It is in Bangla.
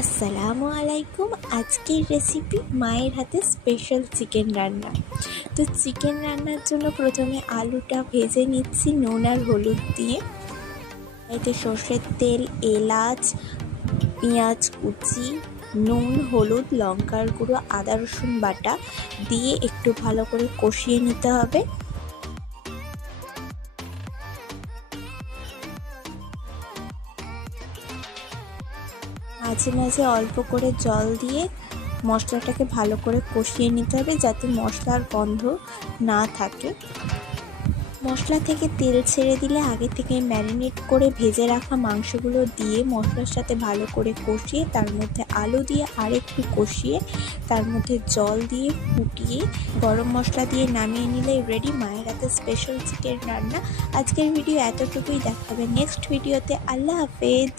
আসসালামু আলাইকুম। আজকের রেসিপি মায়ের হাতে স্পেশাল চিকেন রান্না। তো চিকেন রান্নার জন্য প্রথমে আলুটা ভেজে নিচ্ছি নুন আর হলুদ দিয়ে। এতে সর্ষের তেল, এলাচ, পেঁয়াজ কুচি, নুন, হলুদ, লঙ্কার গুঁড়ো, আদা রসুন বাটা দিয়ে একটু ভালো করে কষিয়ে নিতে হবে। মাঝে মাঝে অল্প করে জল দিয়ে মশলাটাকে ভালো করে কষিয়ে নিতে হবে যাতে মশলার গন্ধ না থাকে। মশলা থেকে তেল ছেড়ে দিলে আগে থেকে ম্যারিনেট করে ভেজে রাখা মাংসগুলো দিয়ে মশলার সাথে ভালো করে কষিয়ে তার মধ্যে আলু দিয়ে আরেকটু কষিয়ে তার মধ্যে জল দিয়ে ফুটিয়ে গরম মশলা দিয়ে নামিয়ে নিলে রেডি মায়ের হাতে স্পেশাল চিকেন রান্না। আজকের ভিডিও এতটুকুই, দেখাবে নেক্সট ভিডিওতে। আল্লাহ হাফেজ।